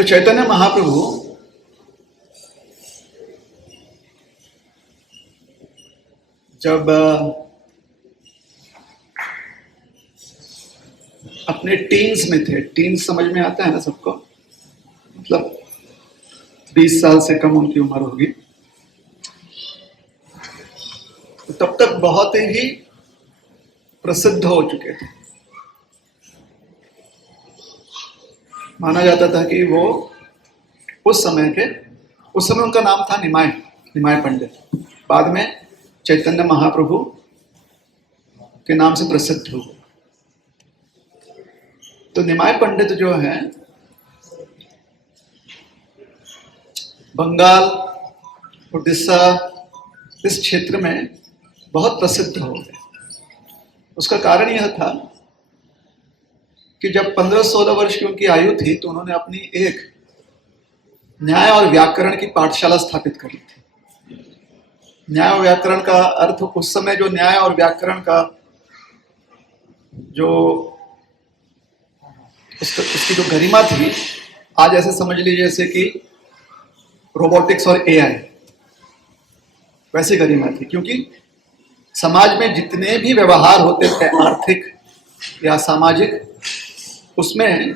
तो चैतन्य महाप्रभु जब अपने टीन्स में थे, टीन्स समझ में आता है ना सबको, मतलब 20 साल से कम उनकी उम्र होगी, तो तब तक बहुत ही प्रसिद्ध हो चुके थे। माना जाता था कि वो उस समय उनका नाम था निमाय पंडित। बाद में चैतन्य महाप्रभु के नाम से प्रसिद्ध हुए। तो निमाय पंडित जो है बंगाल, उड़ीसा, इस क्षेत्र में बहुत प्रसिद्ध हो गए। उसका कारण यह था कि जब 15-16 वर्ष की उनकी आयु थी तो उन्होंने अपनी एक न्याय और व्याकरण की पाठशाला स्थापित कर ली थी। न्याय और व्याकरण का अर्थ, उस समय जो न्याय और व्याकरण का जो उसकी जो गरिमा थी, आज ऐसे समझ लीजिए जैसे कि रोबोटिक्स और एआई, वैसी गरिमा थी। क्योंकि समाज में जितने भी व्यवहार होते थे आर्थिक या सामाजिक, उसमें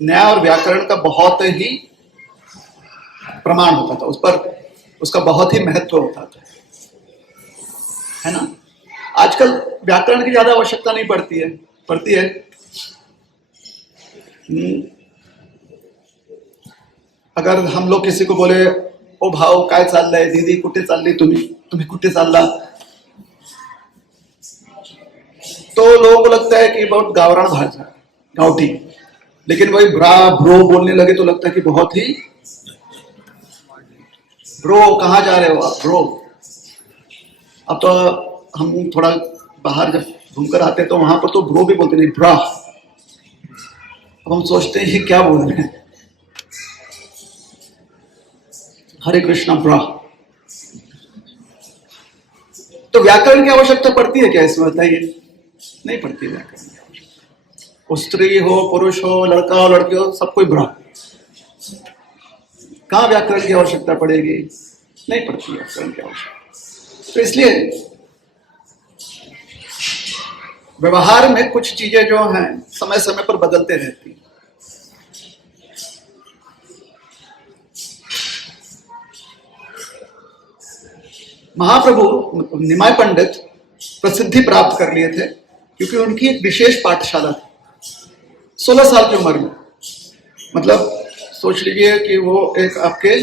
न्याय और व्याकरण का बहुत ही प्रमाण होता था, उस पर उसका बहुत ही महत्व होता था, है ना। आजकल व्याकरण की ज्यादा आवश्यकता नहीं पड़ती है। अगर हम लोग किसी को बोले, ओ भाऊ काय चाललंय, दीदी कुठे चालली तुम्ही कुठे चालला, तो लोगों को लगता है कि बहुत गावरान भाषा, गावठी। लेकिन वही ब्रो बोलने लगे तो लगता है कि बहुत ही ब्रो, कहाँ जा रहे हो आप ब्रो। अब तो हम थोड़ा बाहर जब घूमकर आते हैं तो वहां पर तो ब्रो भी बोलते नहीं, ब्रा। अब हम सोचते हैं ये क्या बोल रहे हैं, हरे कृष्णा ब्रा। तो व्याकरण की आवश्यकता पड़ती है क्या इसमें, बताइए? नहीं पड़ती व्याकरण की आवश्यकता। वो स्त्री हो, पुरुष हो, लड़का हो, लड़की हो, सब कोई ब्रा। कहाँ व्याकरण की आवश्यकता पड़ेगी? नहीं पड़ती व्याकरण की आवश्यकता। तो इसलिए व्यवहार में कुछ चीजें जो हैं समय समय पर बदलते रहती हैं। महाप्रभु निमाय पंडित प्रसिद्धि प्राप्त कर लिए थे क्योंकि उनकी एक विशेष पाठशाला थी। 16 साल की उम्र में, मतलब सोच लीजिए कि वो एक आपके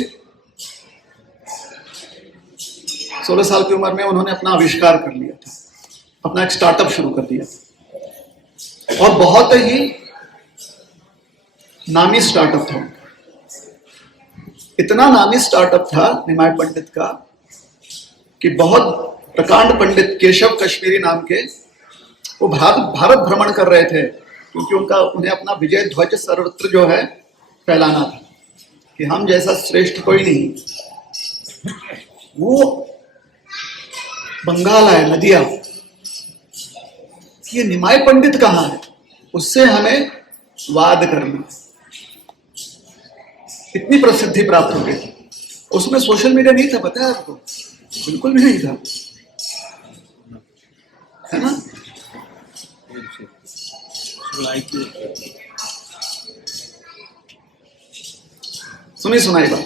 16 साल की उम्र में उन्होंने अपना आविष्कार कर लिया था, अपना एक स्टार्टअप शुरू कर दिया और बहुत ही नामी स्टार्टअप था। इतना नामी स्टार्टअप था निमाय पंडित का कि बहुत प्रकांड पंडित केशव कश्मीरी नाम के, वो भारत भ्रमण कर रहे थे क्योंकि उन्हें अपना विजय ध्वज सर्वत्र जो है फैलाना था कि हम जैसा श्रेष्ठ कोई नहीं। वो बंगाल आए नदिया कि ये निमाय पंडित कहाँ है, उससे हमें वाद करना। इतनी प्रसिद्धि प्राप्त हो गई। उसमें सोशल मीडिया नहीं था, पता है आपको? बिल्कुल भी नहीं था, है ना। सुनाई बात।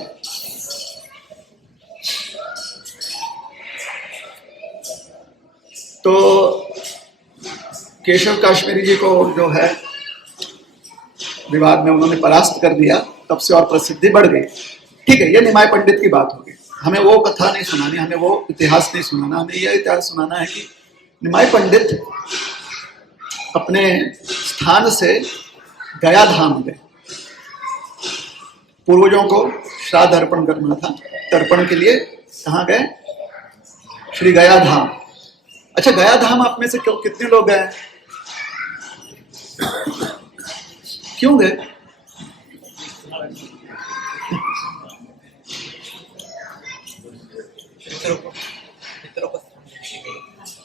तो केशव कश्मीरी जी को जो है विवाद में उन्होंने परास्त कर दिया, तब से और प्रसिद्धि बढ़ गई। ठीक है, ये निमाय पंडित की बात होगी। हमें वो कथा नहीं सुनानी, हमें वो इतिहास नहीं सुनाना, हमें यह इतिहास सुनाना है कि निमाय पंडित अपने स्थान से गया धाम गए। पूर्वजों को श्राद्ध अर्पण करना था, तर्पण के लिए कहाँ गए? श्री गया धाम। अच्छा, गया धाम आप में से कितने लोग गए? क्यों गए?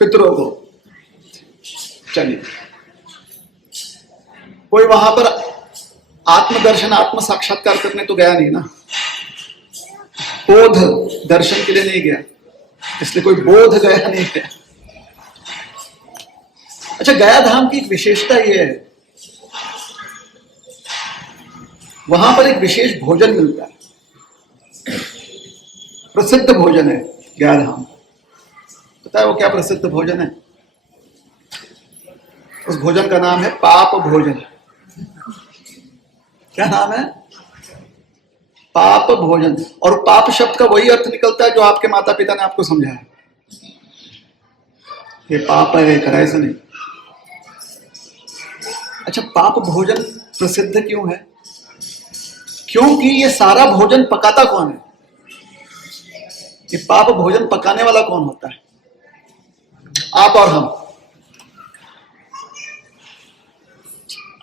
पितरों को। चलिए, कोई वहां पर आत्मदर्शन आत्म साक्षात्कार करने तो गया नहीं ना, बोध दर्शन के लिए नहीं गया, इसलिए कोई बोध गया नहीं गया। अच्छा, गया धाम की एक विशेषता यह है, वहां पर एक विशेष भोजन मिलता है, प्रसिद्ध भोजन है गया धाम। पता है वो क्या प्रसिद्ध भोजन है? उस भोजन का नाम है पाप भोजन। क्या नाम है? पाप भोजन। और पाप शब्द का वही अर्थ निकलता है जो आपके माता पिता ने आपको समझाया, ये पाप है, करा ऐसा नहीं। अच्छा, पाप भोजन प्रसिद्ध क्यों है? क्योंकि ये सारा भोजन पकाता कौन है? ये पाप भोजन पकाने वाला कौन होता है? आप और हम।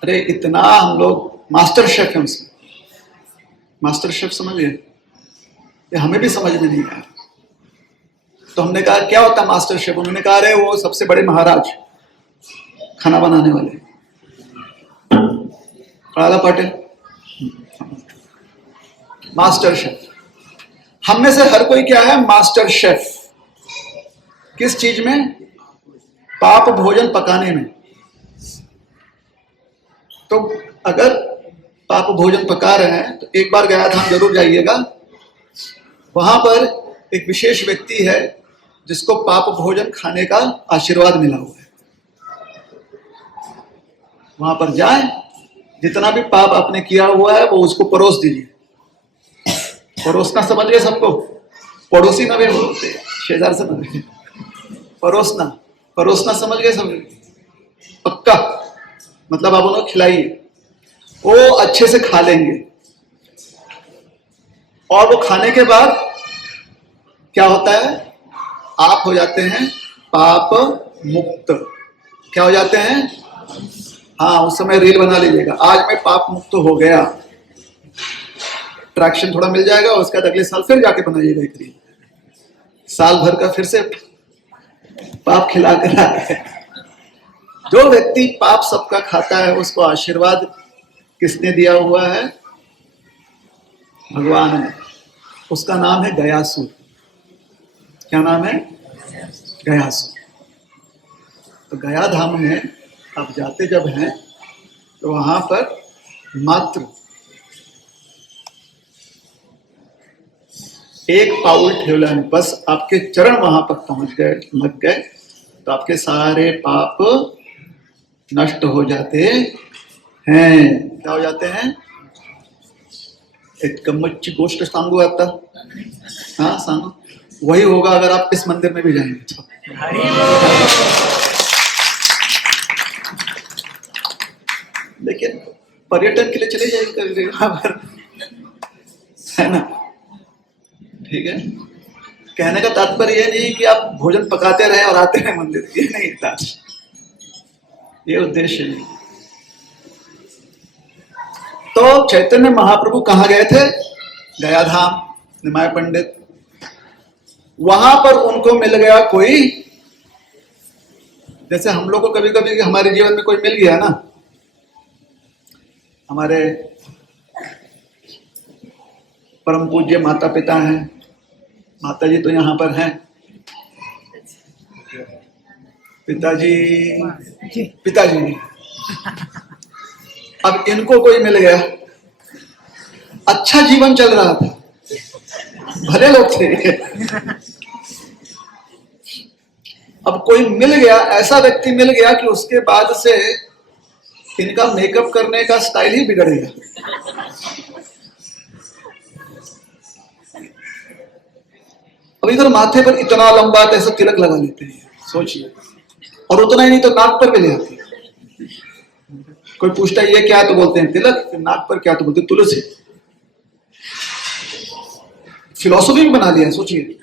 अरे इतना हम लोग मास्टर शेफ हैं उसमें, मास्टर शेफ समझिए, ये हमें भी समझ में नहीं आया। तो हमने कहा क्या होता है मास्टर शेफ? उन्होंने कहा अरे वो सबसे बड़े महाराज खाना बनाने वाले, प्रहलाद पाटिल मास्टर शेफ। हम में से हर कोई क्या है? Master chef. किस चीज में? पाप भोजन पकाने में। तो अगर पाप भोजन पका रहे हैं तो एक बार गया धाम जरूर जाइएगा। वहां पर एक विशेष व्यक्ति है जिसको पाप भोजन खाने का आशीर्वाद मिला हुआ है। वहां पर जाएं, जितना भी पाप आपने किया हुआ है वो उसको परोस दीजिए। परोसना समझ गए सबको? पड़ोसी ना भी बोलते, शेजार से ना, परोसना, परोसना समझ गए सब? पक्का मतलब आप उन्हें खिलाइए, वो अच्छे से खा लेंगे। और वो खाने के बाद क्या होता है? आप हो जाते हैं पाप मुक्त। क्या हो जाते हैं? हाँ, उस समय रील बना लीजिएगा, आज मैं पाप मुक्त हो गया। ट्रैक्शन थोड़ा मिल जाएगा, उसके बाद अगले साल फिर जाके बनाइएगा एक रील, साल भर का फिर से पाप खिला कर आता है। जो व्यक्ति पाप सबका खाता है उसको आशीर्वाद किसने दिया हुआ है? भगवान ने। उसका नाम है गयासुर। क्या नाम है? गयासुर। तो गया धाम में आप जाते जब हैं तो वहां पर मात्र एक पाउल ठेवला है, बस आपके चरण वहां पर पहुंच गए, लग गए, तो आपके सारे पाप नष्ट हो जाते हैं। क्या हो जाते हैं? एक गम्मच्ची गोष्ट सांगू आता, हाँ सांगू, वही होगा अगर आप इस मंदिर में भी जाएंगे तो। लेकिन पर्यटन के लिए चले जाएंगे वहां पर, है ना? ठीक है, कहने का तात्पर्य ये नहीं कि आप भोजन पकाते रहे और आते रहे मंदिर, ये नहीं था, ये उद्देश्य नहीं। तो चैतन्य महाप्रभु कहाँ गए थे? गया धाम, निमाय पंडित। वहां पर उनको मिल गया कोई, जैसे हम लोग को कभी कभी हमारे जीवन में कोई मिल गया ना, हमारे परम पूज्य माता पिता हैं, माता जी तो यहाँ पर हैं, पिताजी अब इनको कोई मिल गया, अच्छा जीवन चल रहा था, भले लोग थे, अब कोई मिल गया, ऐसा व्यक्ति मिल गया कि उसके बाद से इनका मेकअप करने का स्टाइल ही बिगड़ गया। अब इधर माथे पर इतना लंबा ऐसा तिलक लगा लेते हैं, सोचिए, और उतना ही नहीं तो नाक पर भी ले आते हैं। कोई पूछता है ये क्या, तो बोलते हैं तिलक, नाक पर क्या, तो बोलते हैं तुलसी। फिलॉसफी भी बना लिया, सोचिए।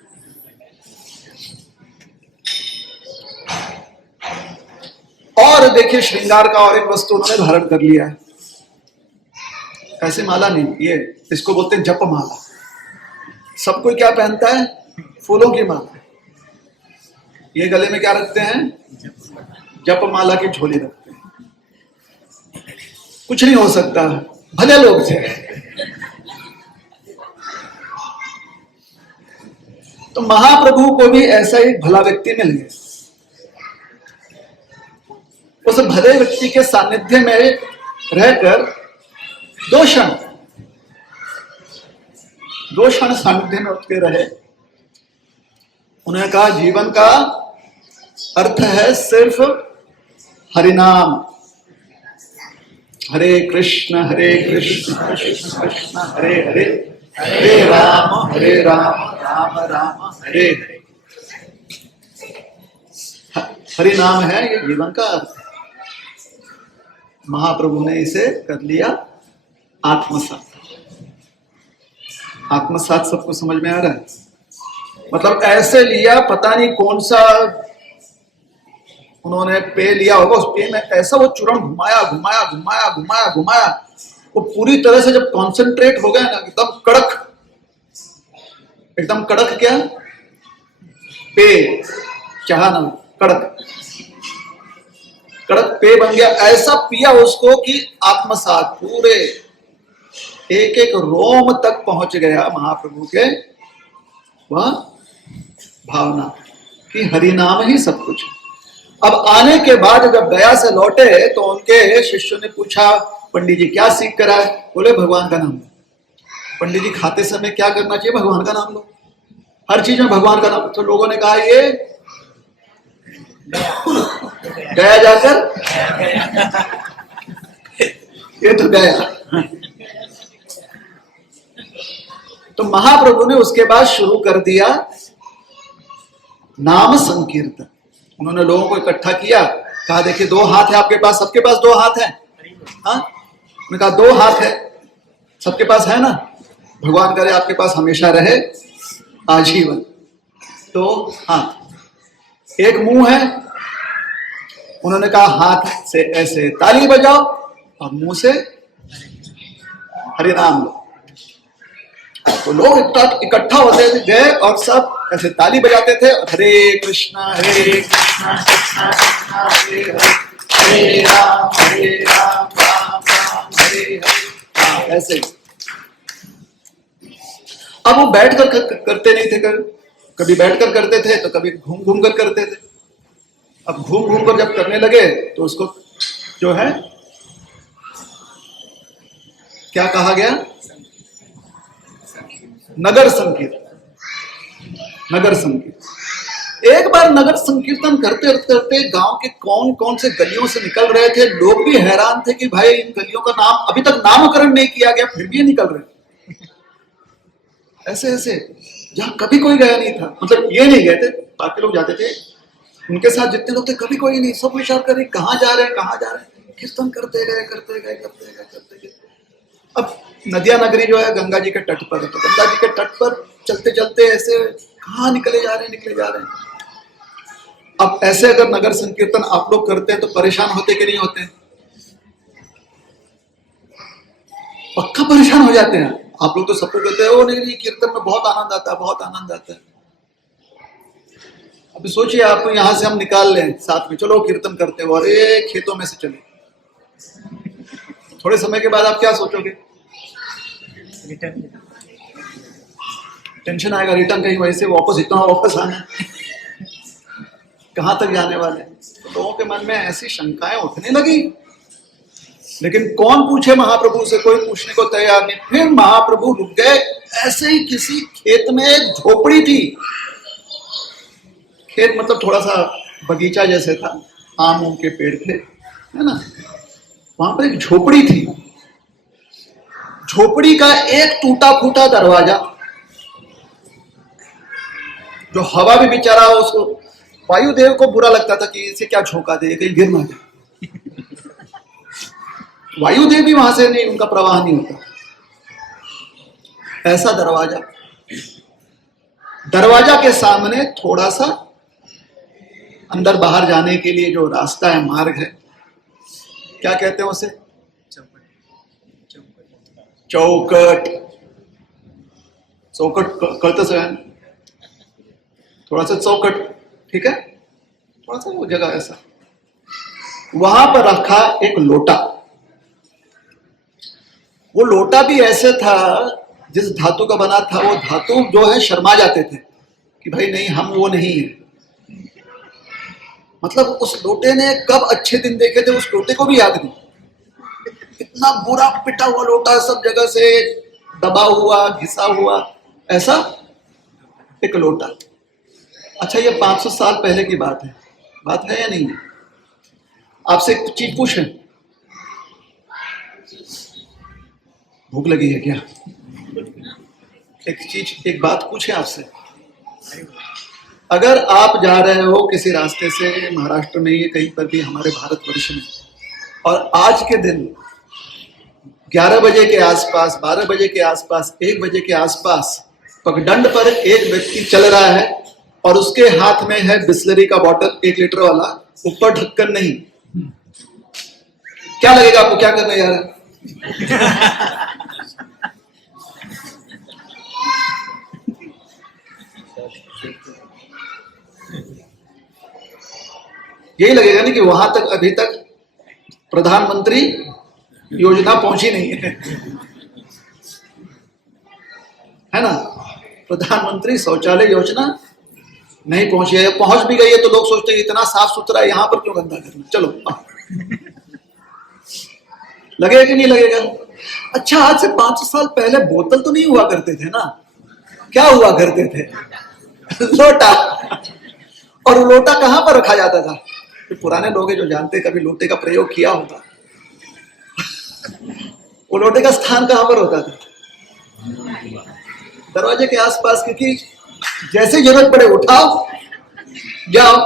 और देखिए श्रृंगार का और एक वस्तु उन्होंने धारण कर लिया है, ऐसे माला नहीं, ये इसको बोलते हैं जप माला। सब कोई क्या पहनता है? फूलों की माला। ये गले में क्या रखते हैं? जप माला की झोली रखते हैं। कुछ नहीं हो सकता, भले लोग थे। तो महाप्रभु को भी ऐसा एक भला व्यक्ति मिल गया। उस भले व्यक्ति के सानिध्य में रहकर दो क्षण सानिध्य में उठके रहे। उन्होंने कहा जीवन का अर्थ है सिर्फ हरिनाम, हरे कृष्ण कृष्ण कृष्ण हरे हरे, हरे राम राम राम हरे हरे। हरि नाम है ये जीवन का अर्थ। महाप्रभु ने इसे कर लिया आत्मसात। आत्मसात सबको समझ में आ रहा है? मतलब ऐसे लिया, पता नहीं कौन सा उन्होंने पे लिया होगा, उस पे में ऐसा वो चूर्ण घुमाया घुमाया घुमाया घुमाया घुमाया, वो पूरी तरह से जब कॉन्सेंट्रेट हो गया ना, एकदम कड़क, एकदम कड़क क्या पे, चाहा ना कड़क, कड़क पे बन गया। ऐसा पिया उसको कि आत्मसात, पूरे एक एक रोम तक पहुंच गया महाप्रभु के वह भावना कि हरि नाम ही सब कुछ। अब आने के बाद जब गया से लौटे तो उनके शिष्यों ने पूछा, पंडित जी क्या सीख कर आए? बोले भगवान का नाम लो। पंडित जी खाते समय क्या करना चाहिए? भगवान का नाम लो, हर चीज में भगवान का नाम। तो लोगों ने कहा ये गया जाकर ये तो गया। तो महाप्रभु ने उसके बाद शुरू कर दिया नाम संकीर्तन। उन्होंने लोगों को इकट्ठा किया, कहा देखिए दो हाथ है आपके पास, सबके पास दो हाथ है। हाँ, उन्होंने कहा दो हाथ है सबके पास, है ना? भगवान करे आपके पास हमेशा रहे आजीवन। दो हाथ, एक मुंह है। उन्होंने कहा हाथ से ऐसे ताली बजाओ और मुंह से हरि नाम लो। तो लोग इकट्ठा होते गए और सब ऐसे ताली बजाते थे, हरे कृष्णा कृष्णा कृष्णा हरे हरे, हरे राम राम राम हरे हरे, ऐसे। अब वो बैठकर करते नहीं थे, कभी बैठकर करते थे तो कभी घूम घूम कर करते थे। अब घूम घूम कर जब करने लगे तो उसको जो है क्या कहा गया? नगर संकीर्तन। नगर संकीर्तन। एक बार नगर संकीर्तन करते करते गांव के कौन कौन से गलियों से निकल रहे थे, लोग भी हैरान थे कि भाई इन गलियों का नाम अभी तक नामकरण नहीं किया गया, फिर भी ये निकल रहे ऐसे ऐसे, जहां कभी कोई गया नहीं था। मतलब ये नहीं गए थे, बाकी लोग जाते थे, उनके साथ जितने लोग थे कभी कोई नहीं। सब विचार कर रहे कहां जा रहे हैं, कहां जा रहे हैं। कीर्तन करते गए करते गए करते गए करते गए। अब नदिया नगरी जो है गंगा जी के तट पर है, तो गंगा जी के तट पर चलते चलते ऐसे कहां निकले जा रहे हैं। अब ऐसे अगर नगर संकीर्तन आप लोग करते हैं तो परेशान होते कि नहीं होते? पक्का परेशान हो जाते हैं। आप लोग तो सबको कहते हैं ओ नहीं कीर्तन में बहुत आनंद आता है, बहुत आनंद आता है। अभी सोचिए आप यहां से हम निकाल लें साथ में, चलो कीर्तन करते हो, अरे खेतों में से चले। थोड़े समय के बाद आप क्या सोचोगे? टेंशन आएगा, रिटर्न कहीं वहीं से वापस, इतना वापस आना, कहां तक जाने वाले। तो लोगों के मन में ऐसी शंकाएं उठने लगी, लेकिन कौन पूछे महाप्रभु से? कोई पूछने को तैयार नहीं। फिर महाप्रभु रुक गए। ऐसे ही किसी खेत में एक झोपड़ी थी। खेत मतलब थोड़ा सा बगीचा जैसे था, आम के पेड़ थे, है ना? वहां पर एक झोपड़ी थी। झोपड़ी का एक टूटा फूटा दरवाजा, जो हवा भी बेचारा उसको, वायुदेव को बुरा लगता था कि इसे क्या झोंका दे, कहीं गिर ना जाए। वायुदेव भी वहां से नहीं, उनका प्रवाह नहीं होता। ऐसा दरवाजा, दरवाजा के सामने थोड़ा सा अंदर बाहर जाने के लिए जो रास्ता है, मार्ग है, क्या कहते हैं उसे? चौकट। चौकट करते समय थोड़ा सा चौकट, ठीक है, थोड़ा सा वो जगह ऐसा, वहां पर रखा एक लोटा। वो लोटा भी ऐसे था, जिस धातु का बना था वो धातु जो है शर्मा जाते थे कि भाई नहीं, हम वो नहीं है। मतलब उस लोटे ने कब अच्छे दिन देखे थे उस लोटे को भी याद नहीं। इतना बुरा पिटा हुआ लोटा, सब जगह से दबा हुआ, घिसा हुआ, ऐसा एक लोटा। अच्छा, ये 500 साल पहले की बात है या नहीं है? आपसे एक चीज पूछें, भूख लगी है क्या? एक बात पूछे आपसे, अगर आप जा रहे हो किसी रास्ते से महाराष्ट्र में या कहीं पर भी हमारे भारतवर्ष में, और आज के दिन 11 बजे के आसपास, 12 बजे के आसपास, 1 बजे के आसपास पगडंड पर एक व्यक्ति चल रहा है और उसके हाथ में है बिस्लरी का बॉटल 1 लीटर वाला, ऊपर ढक्कन नहीं, क्या लगेगा आपको? क्या करने जा रहा है? यही लगेगा ना कि वहां तक अभी तक प्रधानमंत्री योजना पहुंची नहीं है ना? प्रधानमंत्री शौचालय योजना नहीं पहुंची है। पहुंच भी गई है तो लोग सोचते हैं इतना साफ सुथरा है, यहां पर क्यों गंदा करना, चलो। लगेगा कि नहीं लगेगा? अच्छा, आज से 500 साल पहले बोतल तो नहीं हुआ करते थे ना? क्या हुआ करते थे? लोटा। और लोटा कहां पर रखा जाता था? तो पुराने लोग हैं जो जानते कभी लोटे का प्रयोग किया होगा। वो लोटे का स्थान कहां पर होता था? दरवाजे के आसपास, क्योंकि जैसे जरूरत पड़े उठाओ जाओ।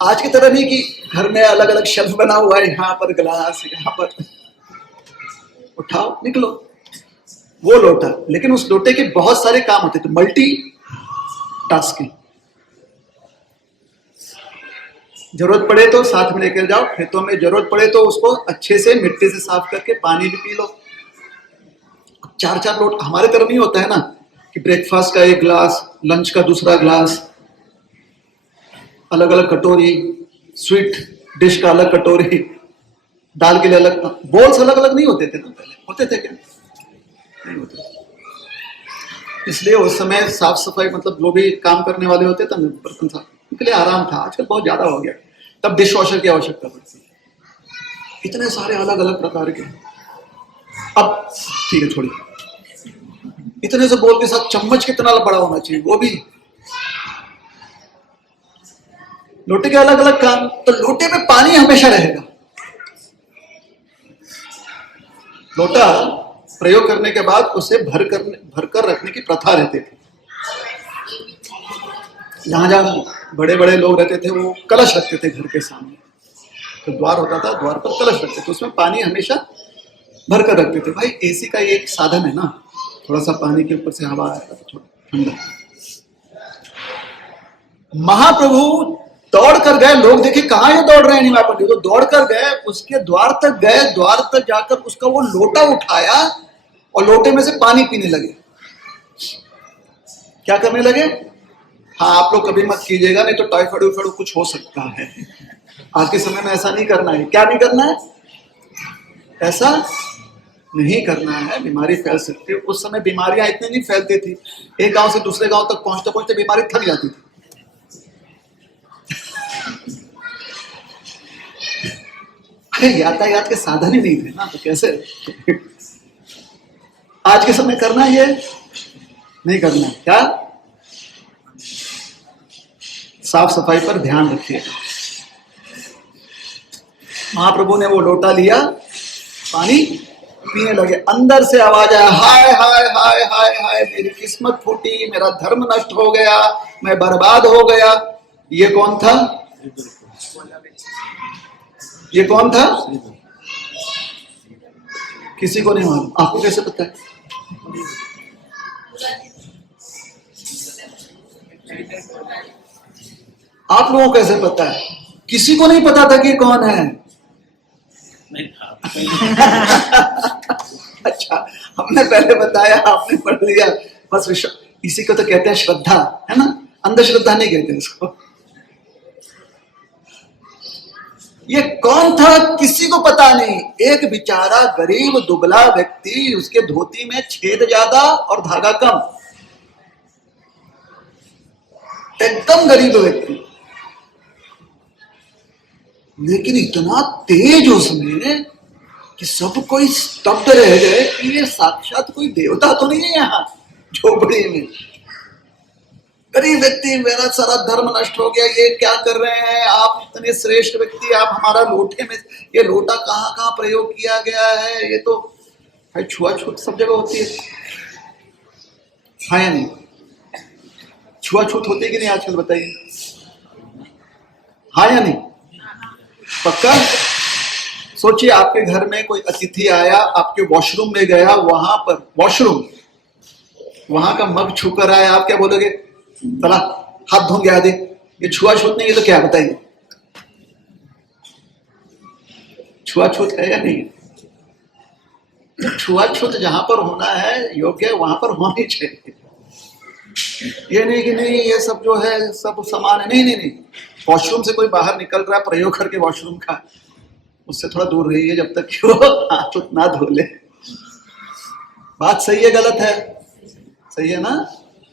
आज की तरह नहीं कि घर में अलग अलग शेल्फ बना हुआ है, यहाँ पर गिलास, यहाँ पर, उठाओ निकलो, वो लोटा। लेकिन उस लोटे के बहुत सारे काम होते थे, मल्टी टास्किंग। जरूरत पड़े तो साथ में लेकर जाओ, खेतों में जरूरत पड़े तो उसको अच्छे से मिट्टी से साफ करके पानी भी पी लो। 4-4 लोट हमारे तरफ नहीं होता है ना कि ब्रेकफास्ट का 1 ग्लास, लंच का दूसरा ग्लास, अलग अलग कटोरी, स्वीट डिश का अलग कटोरी, दाल के लिए अलग, बोल्स अलग अलग नहीं होते थे ना पहले? होते थे क्या? नहीं होते। इसलिए उस समय साफ सफाई, मतलब जो भी काम करने वाले होते थे, बर्तन साफ उनके लिए आराम था। आजकल बहुत ज्यादा हो गया, तब डिश वॉशर की आवश्यकता पड़ती है, इतने सारे अलग अलग प्रकार के। अब ठीक है, छोड़िए, इतने से बोल के साथ चम्मच कितना बड़ा होना चाहिए, वो भी लोटे के अलग अलग काम। तो लोटे में पानी हमेशा रहेगा। लोटा प्रयोग करने के बाद उसे भरकर रखने की प्रथा रहती थी। जहां जहां बड़े बड़े लोग रहते थे वो कलश रखते थे घर के सामने, तो द्वार होता था, द्वार पर कलश रखते थे, उसमें पानी हमेशा भरकर रखते थे। भाई एसी का ये एक साधन है ना, थोड़ा सा पानी के ऊपर से हवा आएगा तो थोड़ा ठंडा। महाप्रभु दौड़ कर गए, लोग देखे कहां ये दौड़ रहे हैं निमा पंडित, तो दौड़ कर गए, उसके द्वार तक गए, द्वार तक जाकर उसका वो लोटा उठाया और लोटे में से पानी पीने लगे। क्या करने लगे? हाँ, आप लोग कभी मत कीजिएगा, नहीं तो टाइफाइड वाइफाइड कुछ हो सकता है। आज के समय में ऐसा नहीं करना है। क्या नहीं करना है? ऐसा नहीं करना है, बीमारी फैल सकती है। उस समय बीमारियां इतनी नहीं फैलती थी, एक गांव से दूसरे गांव तक पहुंचते पहुंचते बीमारी थक जाती थी। यातायात के साधन ही नहीं थे ना, तो कैसे? आज के समय करना है, नहीं करना है। क्या? साफ सफाई पर ध्यान रखिए। महाप्रभु ने वो लोटा लिया, पानी पीने लगे। अंदर से आवाज आया, हाय हाय हाय हाय हाय, मेरी किस्मत फूटी, मेरा धर्म नष्ट हो गया, मैं बर्बाद हो गया। ये कौन था? ये कौन था? किसी को नहीं मालूम। आपको कैसे पता है? आप लोगों को कैसे पता है? किसी को नहीं पता था कि कौन है। अच्छा, हमने पहले बताया, आपने पढ़ लिया, बस इसी को तो कहते हैं श्रद्धा, है ना? अंधश्रद्धा नहीं कहते इसको। ये कौन था किसी को पता नहीं। एक बेचारा गरीब दुबला व्यक्ति, उसके धोती में छेद ज्यादा और धागा कम, एकदम गरीब व्यक्ति, लेकिन इतना तेज उसमें कि सब कोई स्तब्ध रह गए कि ये साक्षात कोई देवता तो नहीं है यहाँ झोपड़ी में। गरीब व्यक्ति, मेरा सारा धर्म नष्ट हो गया, ये क्या कर रहे हैं आप, इतने श्रेष्ठ व्यक्ति, आप हमारा लोटे में, ये लोटा कहाँ कहाँ प्रयोग किया गया है, ये तो भाई छुआछूत सब जगह होती है, हाँ या नहीं? छुआछूत होती है कि नहीं आजकल, बताइए, हाँ या नहीं? पक्का? सोचिए आपके घर में कोई अतिथि आया, आपके वॉशरूम में गया, वहां पर वॉशरूम, वहां का मग छू कर आया, आप क्या बोलोगे? चला हाथ धो गया दे, ये छुआछूत नहीं है तो क्या, बताइए? छुआछूत है या नहीं? छुआछूत जहां पर होना है योग्य, वहां पर होनी चाहिए। ये नहीं कि नहीं ये सब जो है सब समान है, नहीं नहीं नहीं। वॉशरूम से कोई बाहर निकल रहा है प्रयोग करके वॉशरूम का, उससे थोड़ा दूर रहिए जब तक कि वो हाथ ना धो ले। बात सही है गलत है? सही है ना?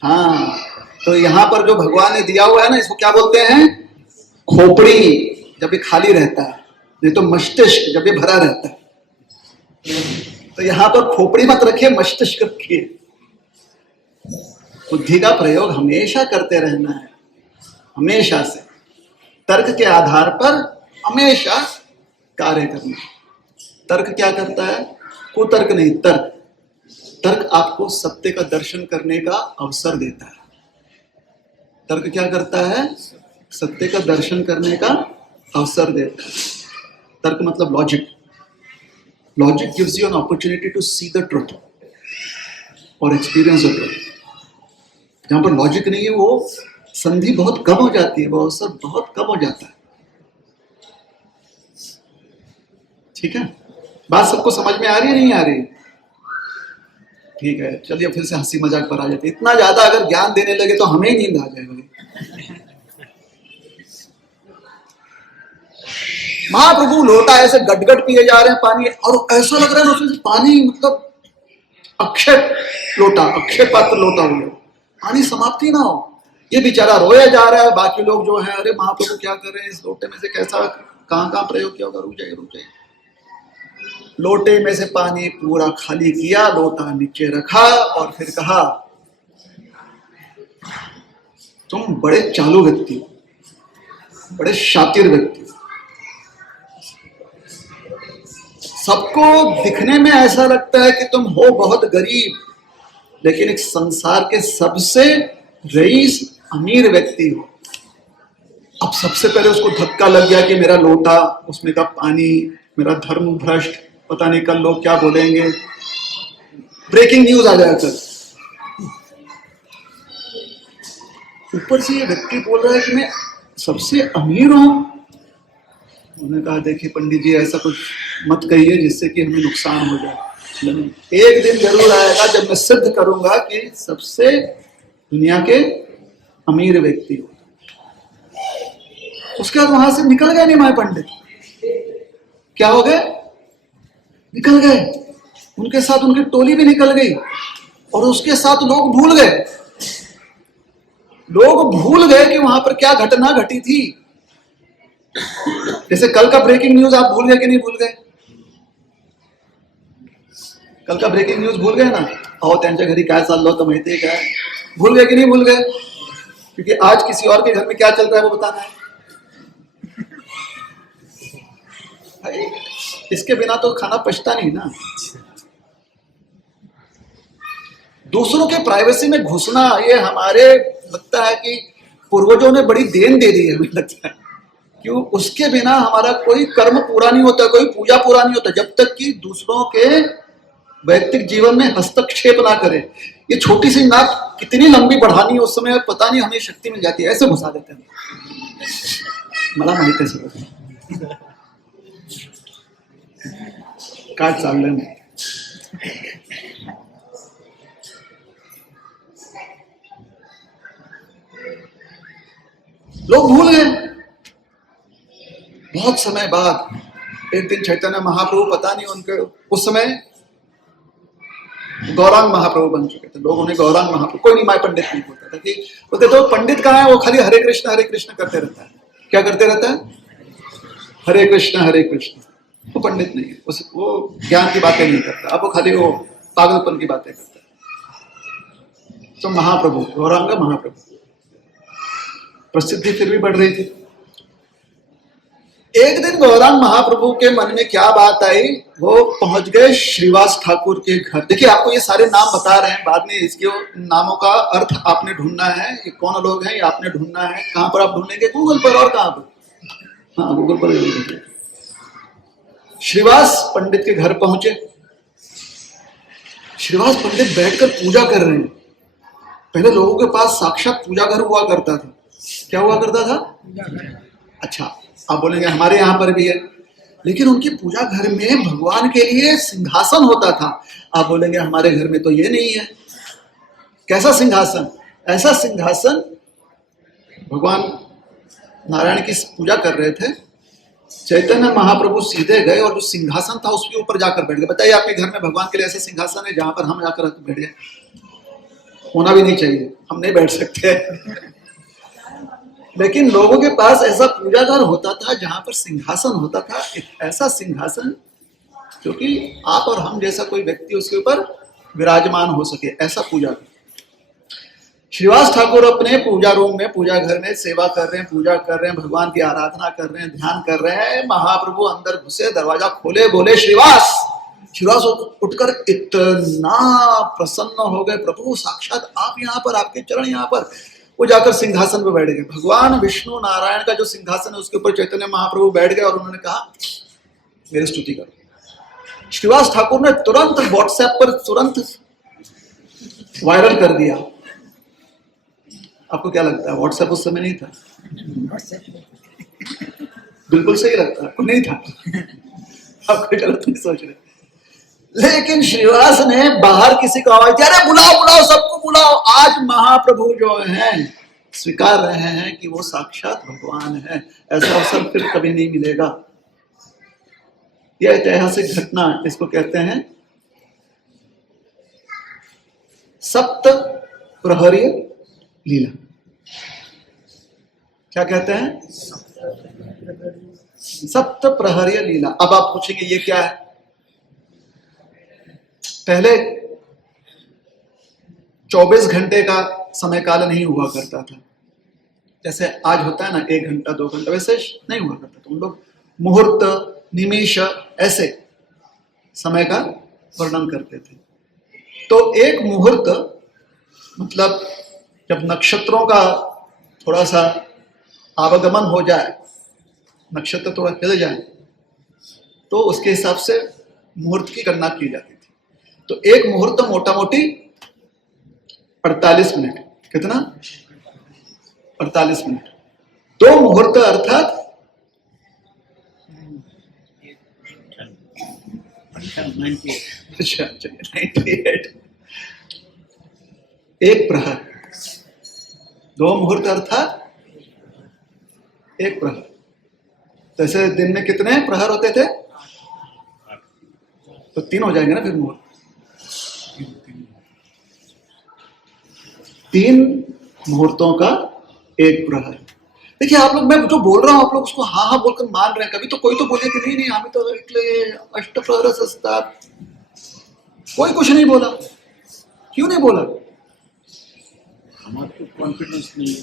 हाँ, तो यहाँ पर जो भगवान ने दिया हुआ है ना, इसको क्या बोलते हैं? खोपड़ी, जब ये खाली रहता है, नहीं तो मस्तिष्क जब ये भरा रहता है। तो यहाँ पर खोपड़ी मत रखिए, मस्तिष्क रखिए। बुद्धि का प्रयोग हमेशा करते रहना है, हमेशा से तर्क के आधार पर हमेशा कार्य करना। तर्क क्या करता है? कुतर्क नहीं, तर्क। तर्क आपको सत्य का दर्शन करने का अवसर देता है। तर्क क्या करता है? सत्य का दर्शन करने का अवसर देता है। तर्क मतलब logic. Logic gives you an opportunity to see the truth और एक्सपीरियंस द ट्रुथ। जहां पर लॉजिक नहीं है, वो संधि बहुत कम हो जाती है, वो अवसर बहुत कम हो जाता है। ठीक है, बात सबको समझ में आ रही है नहीं आ रही? ठीक है, चलिए फिर से हंसी मजाक पर आ जाते। इतना ज्यादा अगर ज्ञान देने लगे तो हमें ही नींद आ जाए भाई। महाप्रभु लोटा ऐसे गटगट पिए जा रहे हैं पानी, और ऐसा लग रहा है उसमें पानी मतलब अक्षय लोटा, अक्षय पात्र लोटा हुआ, पानी समाप्ति ना हो। ये बेचारा रोया जा रहा है, बाकी लोग जो है, अरे महाप्रभु क्या कर रहे हैं, इस लोटे में से कैसा कहाँ कहाँ प्रयोग किया होगा, रुक जाइए रुक जाइए। लोटे में से पानी पूरा खाली किया, लोटा नीचे रखा और फिर कहा, तुम बड़े चालू व्यक्ति हो, बड़े शातिर व्यक्ति हो। सबको दिखने में ऐसा लगता है कि तुम हो बहुत गरीब, लेकिन एक संसार के सबसे रईस अमीर व्यक्ति हो। अब सबसे पहले उसको धक्का लग गया कि मेरा लोटा, उसमें का पानी, मेरा धर्म भ्रष्ट, पता नहीं कल लोग क्या बोलेंगे, ब्रेकिंग न्यूज आ जाएगा कल। ऊपर से ये व्यक्ति बोल रहा है कि मैं सबसे अमीर हूं। उन्होंने कहा, देखिए पंडित जी, ऐसा कुछ मत कहिए जिससे कि हमें नुकसान हो जाए। एक दिन जरूर आएगा जब मैं सिद्ध करूंगा कि सबसे दुनिया के अमीर व्यक्ति हो। उसके बाद वहां से निकल गए निमाय पंडित। क्या हो गए? निकल गए। उनके साथ उनकी टोली भी निकल गई, और उसके साथ लोग भूल गए। लोग भूल गए कि वहां पर क्या घटना घटी थी। जैसे कल का ब्रेकिंग न्यूज आप भूल गए कि नहीं भूल गए? कल का ब्रेकिंग न्यूज भूल गए ना? अहो त्यांच्या घरी काय चाललं होतं माहितीये काय? भूल गए कि नहीं भूल गए? क्योंकि आज किसी और के घर में क्या चल रहा है वो बताना है। इसके बिना तो खाना पचता नहीं ना। दूसरों के प्राइवेसी में घुसना, ये हमारे लगता है कि पूर्वजों ने बड़ी देन दे दी है, हमें लगता है। क्यों? उसके बिना हमारा कोई कर्म पूरा नहीं होता, कोई पूजा पूरा नहीं होता, जब तक कि दूसरों के वैयक्तिक जीवन में हस्तक्षेप ना करे। ये छोटी सी नाक कितनी लंबी बढ़ानी है, उस समय पता नहीं हमें शक्ति मिल जाती है, ऐसे घुसा देते हैं। मला माहित है सर काय चाललंय नाही। लोग भूल गए, बहुत समय बाद एक दिन चैतन्य महाप्रभु, पता नहीं उनके उस समय गौरांग महाप्रभु बन चुके थे, लोग उन्हें गौरांग महाप्रभु, कोई नहीं माय पंडित नहीं बोलता था कि बोलते तो पंडित कहाँ है, वो खाली हरे कृष्ण करते रहता है। क्या करते रहता है? हरे कृष्ण। वो पंडित नहीं है, वो ज्ञान की बातें नहीं करता, अब वो खाली वो पागलपन की बातें करता है। तो महाप्रभु, गौरांग महाप्रभु, प्रसिद्धि फिर भी बढ़ रही थी। एक दिन गौरांग महाप्रभु के मन में क्या बात आई, वो पहुंच गए श्रीवास ठाकुर के घर। देखिए, आपको ये सारे नाम बता रहे हैं, बाद में इसके नामों का अर्थ आपने ढूंढना है, ये कौन लोग हैं ये आपने ढूंढना है। कहां पर आप ढूंढेंगे? गूगल पर। और कहां पर? हाँ, गूगल पर। श्रीवास पंडित के घर पहुंचे। श्रीवास पंडित बैठकर पूजा कर रहे हैं। पहले लोगों के पास साक्षात पूजा घर हुआ करता था। क्या हुआ करता था? अच्छा, आप बोलेंगे हमारे यहां पर भी है, लेकिन उनकी पूजा घर में भगवान के लिए सिंहासन होता था। आप बोलेंगे हमारे घर में तो ये नहीं है। कैसा सिंहासन? ऐसा सिंहासन, भगवान नारायण की पूजा कर रहे थे, चैतन्य महाप्रभु सीधे गए और जो सिंहासन था उसके ऊपर जाकर बैठ गए। बताइए, आपके घर में भगवान के लिए ऐसा सिंहासन है जहां पर हम जाकर बैठ गए? होना भी नहीं चाहिए, हम नहीं बैठ सकते। लेकिन लोगों के पास ऐसा पूजा घर होता था जहां पर सिंहासन होता था, एक ऐसा सिंहासन जो कि आप और हम जैसा कोई व्यक्ति उसके ऊपर विराजमान हो सके, ऐसा पूजा घर। श्रीवास ठाकुर अपने पूजा रूम में, पूजा घर में सेवा कर रहे हैं, पूजा कर रहे हैं, भगवान की आराधना कर रहे हैं, ध्यान कर रहे हैं। महाप्रभु अंदर घुसे, दरवाजा खोले, बोले श्रीवास। श्रीवास उठकर इतना प्रसन्न हो गए, प्रभु साक्षात आप यहाँ पर, आपके चरण यहाँ पर। वो जाकर सिंहासन पर बैठ गए। भगवान विष्णु नारायण का जो सिंहासन है उसके ऊपर चैतन्य महाप्रभु बैठ गए और उन्होंने कहा मेरी स्तुति करो। श्रीवास ठाकुर ने तुरंत व्हाट्सएप पर तुरंत वायरल कर दिया। आपको क्या लगता है, व्हाट्सएप उस समय नहीं था? बिल्कुल सही लगता है, नहीं था। आप कोई गलत नहीं सोच रहे। लेकिन श्रीवास ने बाहर किसी को आवाज दिया, अरे बुलाओ सबको बुलाओ, आज महाप्रभु जो हैं स्वीकार रहे हैं कि वो साक्षात भगवान है। ऐसा अवसर फिर कभी नहीं मिलेगा। यह ऐतिहासिक घटना, इसको कहते हैं सप्त प्रहरी लीला। क्या कहते हैं? सप्त प्रहरी लीला। अब आप पूछेंगे ये क्या है? पहले 24 घंटे का समय काल नहीं हुआ करता था, जैसे आज होता है ना 1 घंटा 2 घंटा, वैसे नहीं हुआ करता था। उन लोग मुहूर्त, निमेष ऐसे समय का वर्णन करते थे। तो एक मुहूर्त मतलब जब नक्षत्रों का थोड़ा सा आवागमन हो जाए, नक्षत्र थोड़ा हिल जाए, तो उसके हिसाब से मुहूर्त की गणना की जाती थी। तो एक मुहूर्त मोटा मोटी 48 मिनट। कितना? 48 मिनट। 2 मुहूर्त अर्थात 98। एक प्रहर। 2 मुहूर्त अर्थात 1 प्रहर। जैसे दिन में कितने प्रहर होते थे? तो 3 हो जाएंगे ना फिर मुहूर्त। 3 मुहूर्तों का 1 प्रहर। देखिए, आप लोग, मैं जो बोल रहा हूं आप लोग उसको हाँ हाँ बोलकर मान रहे हैं। कभी तो कोई तो बोले कि नहीं हमें तो अष्टप्रहर सस्ता। कोई कुछ नहीं बोला। क्यों नहीं बोला? हमारे को कॉन्फिडेंस नहीं है।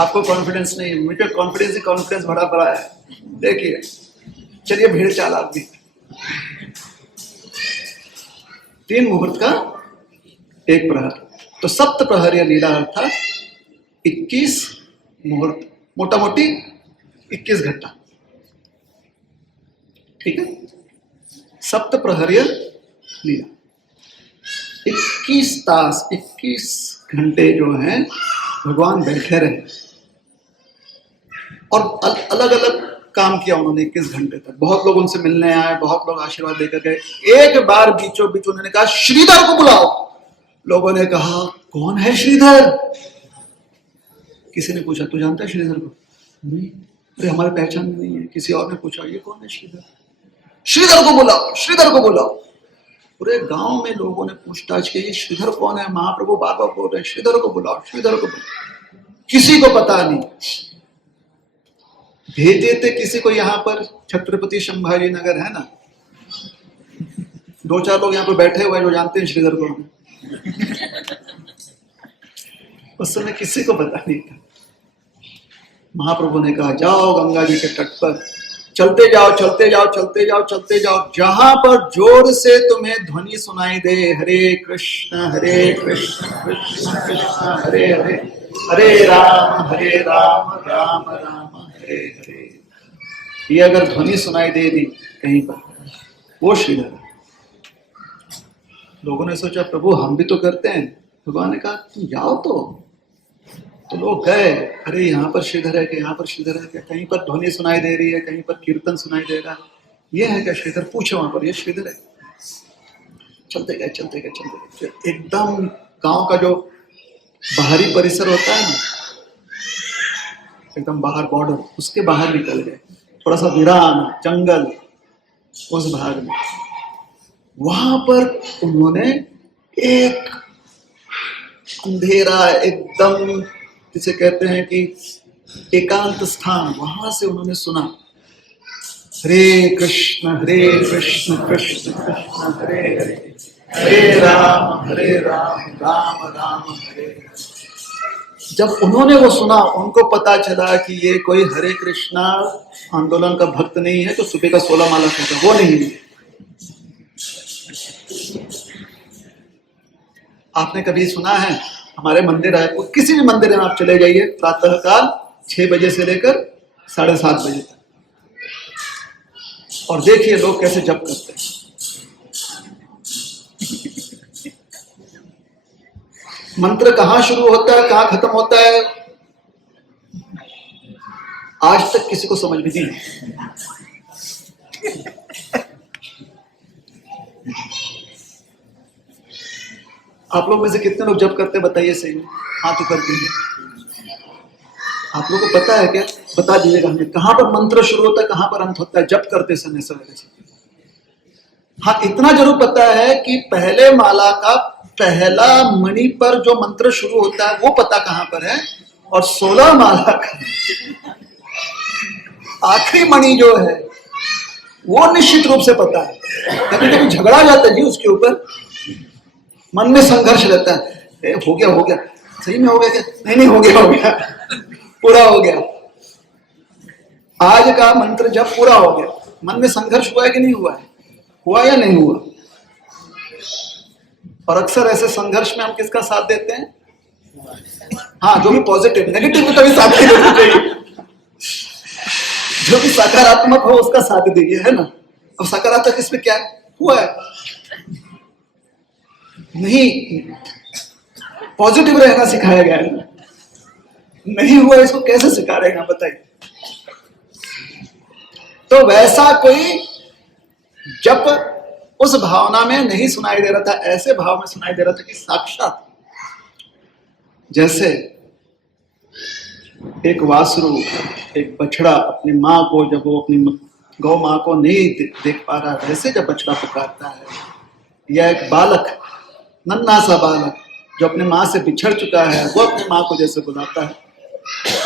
आपको कॉन्फिडेंस नहीं, मुझे कॉन्फिडेंस भरा पड़ा है। देखिए, चलिए भीड़ चाल आप भी। 3 मुहूर्त का 1 प्रहर। तो सप्त प्रहरी लीला अर्थात 21 मुहूर्त, मोटा मोटी 21 घंटा। ठीक है, सप्त प्रहरी लीला 21 तास, 21 घंटे जो हैं भगवान बैठे रहे और अलग अलग काम किया उन्होंने 21 घंटे तक। बहुत लोग उनसे मिलने आए, बहुत लोग आशीर्वाद लेकर गए। एक बार बीचों बीच उन्होंने कहा श्रीधर को बुलाओ। लोगों ने कहा कौन है श्रीधर? किसी ने पूछा तू जानता है श्रीधर को? नहीं, अरे हमारे पहचान में नहीं है। किसी और ने पूछा ये कौन है श्रीधर? श्रीधर को बुलाओ, श्रीधर को बुलाओ। पूरे गांव में लोगों ने पूछताछ की ये श्रीधर कौन है। महाप्रभु बार बार बोल रहे हैं श्रीधर को बुलाओ, श्रीधर को बुलाओ। किसी को पता नहीं। भेज देते किसी को। यहाँ पर छत्रपति संभाजी नगर है ना, 2-4 लोग यहाँ पर बैठे हुए हैं जो जानते हैं श्रीधर को। उस समय किसी को पता नहीं था। महाप्रभु ने कहा जाओ गंगा जी के तट पर, चलते जाओ चलते जाओ चलते जाओ चलते जाओ, जहां पर जोर से तुम्हें ध्वनि सुनाई दे हरे कृष्ण कृष्ण कृष्ण हरे हरे, हरे राम राम राम हरे हरे, ये अगर ध्वनि सुनाई दे दी कहीं पर, वो श्रीधर। लोगों ने सोचा प्रभु हम भी तो करते हैं। भगवान ने कहा तुम जाओ तो लोग गए। अरे यहाँ पर श्रीधर है क्या, यहाँ पर श्रीधर है क्या, कहीं पर ध्वनि सुनाई दे रही है, कहीं पर कीर्तन सुनाई दे रहा है, ये है क्या श्रीधर? पूछो वहां पर, ये श्रीधर है। चलते गए चलते गए चलते गए, एकदम गांव का जो बाहरी परिसर होता है ना, एकदम बाहर बॉर्डर, उसके बाहर निकल गए। थोड़ा सा वीरान जंगल उस भाग में, वहां पर उन्होंने एक अंधेरा एकदम जिसे कहते हैं कि एकांत स्थान, वहां से उन्होंने सुना हरे कृष्ण कृष्ण कृष्ण हरे हरे, हरे राम राम राम हरे हरे। जब उन्होंने वो सुना, उनको पता चला कि ये कोई हरे कृष्णा आंदोलन का भक्त नहीं है तो सुबह का 16 माला करता, वो नहीं है। आपने कभी सुना है हमारे मंदिर है, किसी भी मंदिर में आप चले जाइए, प्रातः काल 6 बजे से लेकर 7:30 बजे तक, और देखिए लोग कैसे जप करते हैं। मंत्र कहां शुरू होता है कहां खत्म होता है आज तक किसी को समझ भी नहीं। आप लोग में से कितने लोग जप करते बताइए सही में, हाथ ऊपर कीजिए। आप लोगों को पता है क्या? बता दीजिएगा हमें, कहां पर मंत्र शुरू होता है कहां पर अंत होता है जप करते समय सवेरे से। हाँ, इतना जरूर पता है कि पहले माला का पहला मणि पर जो मंत्र शुरू होता है वो पता कहां पर है, और 16 माला का आखिरी मणि जो है वो निश्चित रूप से पता है। कभी कभी झगड़ा जाता है जी उसके ऊपर, मन में संघर्ष रहता है, हो गया सही में हो गया क्या? नहीं हो गया पूरा हो गया। आज का मंत्र जब पूरा हो गया, मन में संघर्ष हुआ है कि नहीं हुआ है? हुआ या नहीं हुआ? और अक्सर ऐसे संघर्ष में हम किसका साथ देते हैं? हाँ, जो भी पॉजिटिव, नेगेटिव में कभी साथ नहीं देना चाहिए। जो भी सकारात्मक हो उसका साथ दीजिए, है ना। अब सकारात्मक इसमें क्या हुआ है? नहीं, पॉजिटिव रहना सिखाया गया है, नहीं हुआ इसको कैसे सिखा रहे हैं बताइए। तो वैसा कोई जब उस भावना में नहीं सुनाई दे रहा था, ऐसे भाव में सुनाई दे रहा था कि साक्षात जैसे एक वासरू, एक बछड़ा अपनी माँ को, जब वो अपनी गौ माँ को नहीं देख पा रहा, वैसे जब बछड़ा पुकारता है, या एक बालक, नन्हा सा बालक जो अपने माँ से बिछड़ चुका है, वो अपनी माँ को जैसे बुलाता है,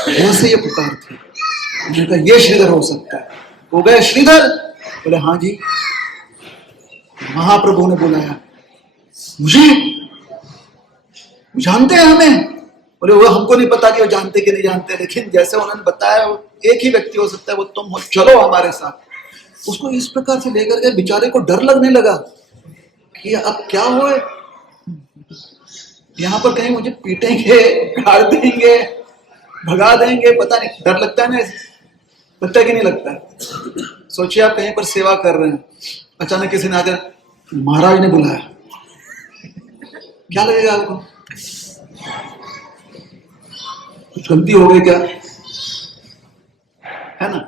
वैसे ये पुकार थी। मैंने कहा ये श्रीधर हो सकता है। वो गए, श्रीधर? बोले हाँ जी। महाप्रभु ने बुलाया, मुझे जानते हैं हमें? बोले वो हमको नहीं पता कि वो जानते कि नहीं जानते, लेकिन जैसे उन्होंने बताया एक ही व्यक्ति हो सकता है, वो तुम हो, चलो हमारे साथ। उसको इस प्रकार से लेकर के बेचारे को डर लगने लगा कि अब क्या हो, यहाँ पर कहीं मुझे पीटेंगे, गाड़ देंगे, भगा देंगे, पता नहीं। डर लगता है ना, लगता है कि नहीं लगता है? सोचिए आप कहीं पर सेवा कर रहे हैं, अचानक किसी ने आकर महाराज ने बुलाया, क्या लगेगा आपको? कुछ गलती हो गई क्या, है ना।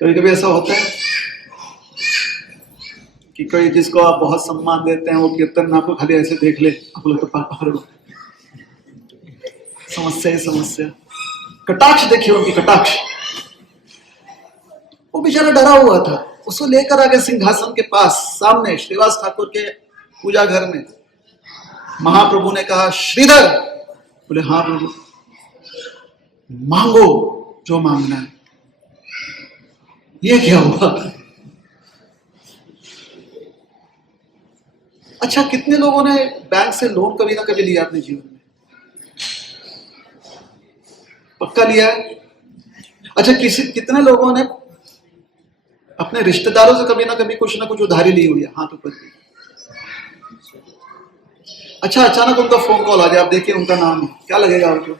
कभी कभी ऐसा होता है कि कोई जिसको आप बहुत सम्मान देते हैं, वो कीर्तन में आपको खाली ऐसे देख ले, आप लोग तो समस्या ही समस्या। कटाक्ष देखिए उनकी कटाक्ष। वो बेचारा डरा हुआ था, उसको लेकर आ गए सिंहासन के पास सामने श्रीवास ठाकुर के पूजा घर में। महाप्रभु ने कहा श्रीधर, बोले हाँ प्रभु, मांगो जो मांगना है। ये क्या हुआ? अच्छा, कितने लोगों ने बैंक से लोन कभी ना कभी लिया अपने जीवन में? पक्का लिया है। अच्छा, कितने लोगों ने अपने रिश्तेदारों से कभी ना कभी कुछ ना कुछ उधारी ली हुई है? हाथ ऊपर की। अच्छा, अचानक उनका फोन कॉल आ जाए, आप देखिए उनका नाम है, क्या लगेगा आपको?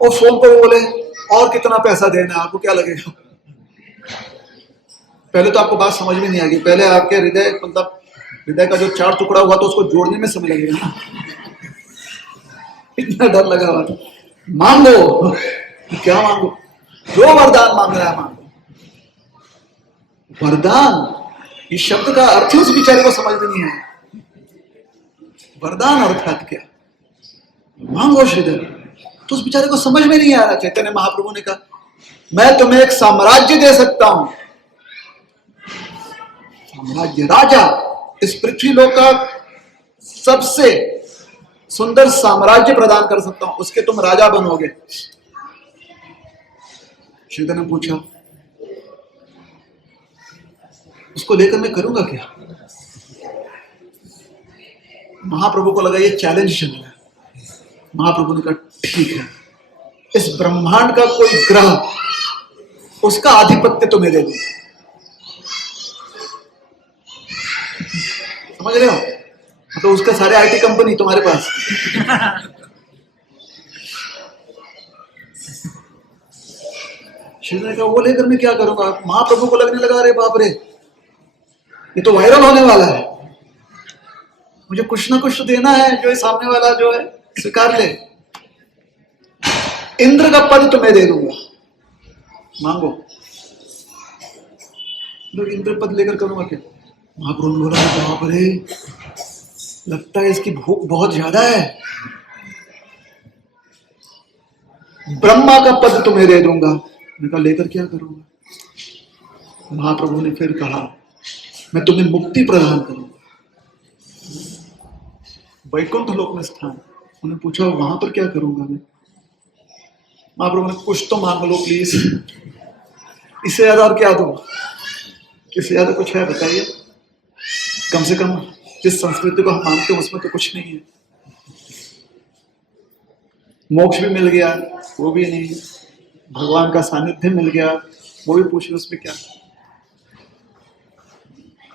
और फोन पर बोले और कितना पैसा देना है, आपको क्या लगेगा? पहले तो आपको बात समझ में नहीं आएगी, पहले आपके हृदय, मतलब हृदय का जो 4 टुकड़ा हुआ तो उसको जोड़ने में समय लगेगा ना। इतना डर लगा हुआ था। मांगो, क्या मांगो? जो वरदान मांग रहा है मांगो। वरदान, इस शब्द का अर्थ ही उस बेचारे को समझ में नहीं आया। वरदान अर्थात क्या? मांगो श्रीधर। तो उस बेचारे को समझ में नहीं आ रहा। चैतन्य महाप्रभु ने कहा मैं तुम्हें एक साम्राज्य दे सकता हूं। साम्राज्य, राजा, इस पृथ्वी लोक का सबसे सुंदर साम्राज्य प्रदान कर सकता हूं, उसके तुम राजा बनोगे। श्रीधर ने पूछा उसको लेकर मैं करूंगा क्या? महाप्रभु को लगा ये चैलेंज चल रहा है। महाप्रभु ने कहा ठीक है, इस ब्रह्मांड का कोई ग्रह, उसका आधिपत्य तो मेरे लिए। समझ रहे हो? तो उसका सारे आईटी कंपनी तुम्हारे पास। श्री ने कहा वो लेकर मैं क्या करूंगा? महाप्रभु को लगने लगा अरे बाप रे, ये तो वायरल होने वाला है, मुझे कुछ ना कुछ तो देना है जो सामने वाला जो है स्वीकार ले। इंद्र का पद तो मैं दे दूंगा, मांगो। लोग इंद्र पद लेकर करूंगा क्या? महाप्रभु ने बोला बाप रे, लगता है इसकी भूख बहुत ज्यादा है। ब्रह्मा का पद तो मैं दे दूंगा। मैं कहा लेकर क्या करूंगा? महाप्रभु ने फिर कहा मैं तुम्हें मुक्ति प्रदान करूंगा, वैकुंठ लोक में स्थान। उन्होंने पूछा वहां पर क्या करूंगा मैं? महाप्रभु ने कुछ तो मांग लो प्लीज, इससे ज्यादा और क्या दूं? इससे ज्यादा कुछ है बताइए? कम से कम जिस संस्कृति को हम मानते हैं उसमें तो कुछ नहीं है। मोक्ष भी मिल गया, वो भी नहीं। भगवान का सानिध्य मिल गया, वो भी पूछ लो उसमें क्या?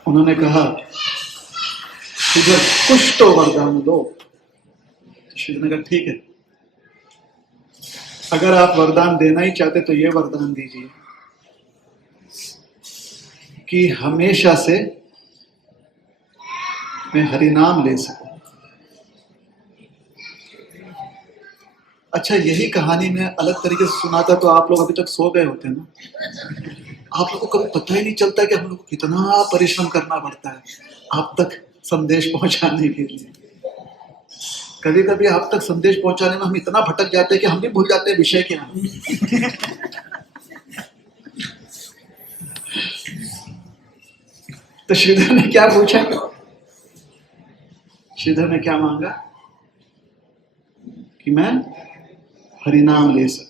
उन्होंने कहा इधर कुछ तो वरदान दो। श्री ने कहा ठीक है, अगर आप वरदान देना ही चाहते तो ये वरदान दीजिए कि हमेशा से मैं हरिनाम ले सकूं। अच्छा, यही कहानी मैं अलग तरीके से सुनाता तो आप लोग अभी तक सो गए होते ना। आप लोग को कभी पता ही नहीं चलता कि हम लोग को कितना परिश्रम करना पड़ता है आप तक संदेश पहुंचाने के लिए। कभी कभी आप तक संदेश पहुंचाने में हम इतना भटक जाते हैं कि हम भी भूल जाते हैं विषय क्या है। तो श्रीधर ने क्या पूछा? श्रीधर ने क्या मांगा? कि मैं हरिनाम ले सकूं।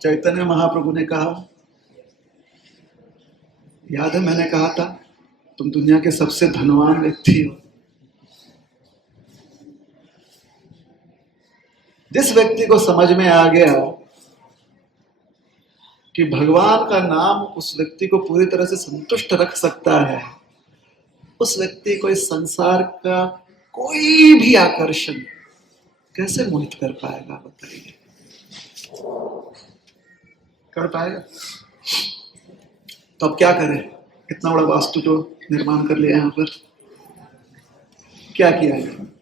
चैतन्य महाप्रभु ने कहा याद है मैंने कहा था तुम दुनिया के सबसे धनवान व्यक्ति हो। जिस व्यक्ति को समझ में आ गया कि भगवान का नाम उस व्यक्ति को पूरी तरह से संतुष्ट रख सकता है, उस व्यक्ति को इस संसार का कोई भी आकर्षण कैसे मोहित कर पाएगा? बताइए, कर पाएगा? तो अब क्या करें? इतना बड़ा वास्तु जो निर्माण कर लिया यहाँ पर, क्या किया है?